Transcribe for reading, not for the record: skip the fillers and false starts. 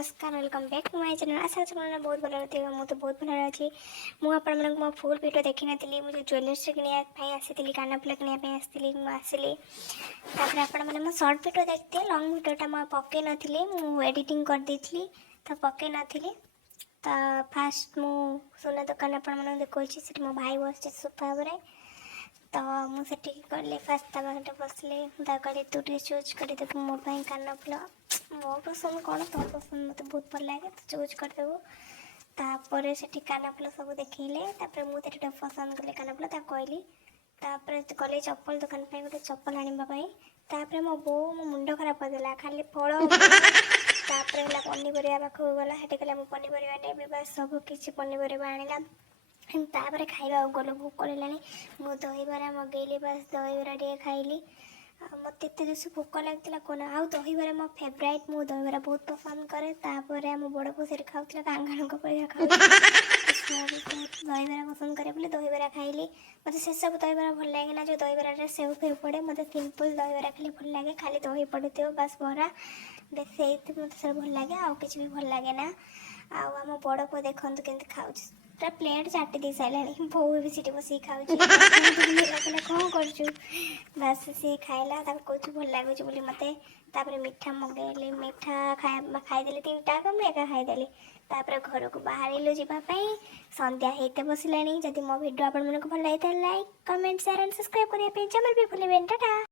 नमस्कार welcome back to my channel. आशा करना बहुत भल रही है। मुझे बहुत भल अच्छी मुझे मो फुल वीडियो देखी नी मुझे ज्वेलरीज किनाई आसी कानफुल किनाई आसली आपने सर्ट वीडियो देखते लंग वीडियोटा मुझे पकई नी एडिटिंग कर देती तो पकई नी तो फास्ट मु सुना दुकान आपको देखी मो भाई बस सोफा पर तो मुझे गली फास्ट बसले कहली तू टे चूज कर देख मो कानफुल मो पसंद कौन तो पसंद मत बहुत भल लगे तो चूज करदेबू तापर से कानफुल सब देखले मुझे पसंद कली कानफुल कहली गली चप्पल दुकान गोटे चप्पल आने मो बो मो मुंड खराब करदेला खाली फल पनीपरिया पाखक गला से कहला पनीपरिया नेबी बास सब किसी पनीपरिया आनिला तापर खाइबा गलु भोक लगे मु दहीबरा मगेली बास दहीबरा टे खाइली मत जोश भोक लगता कौन आउ दहीबरा मो फेवराइट मु दहीबरा बहुत पसंद करे तापर आम बड़ पोषी खाऊला कांगाण पर खाऊ दहीबरा पसंद करे बोले दहीबरा खाइली मत से सब दहीबरा भल लगे ना जो दहीबरा सेव फेव पड़े मत सिंपल दहीबरा खाली भल लगे खाली दही पड़े बास बरा बेस मत सब भल लगे आउ कि भी भल लगे ना आम बड़ पु देखते केमती खाऊ पूरा प्लेट चाटी दे सारे बो भी सीटी बस खाऊ कौन कर बास सी खाइला कौच भल लगुच बोली मत मीठा मगेली मीठा खाईदे 3टा मुझे एका खाईदेली घर को बाहर जावाई संध्या होते बसला जदि मो भिडियो आप भल लगी like comment share and subscribe करने जमा भी भूलें टाटा।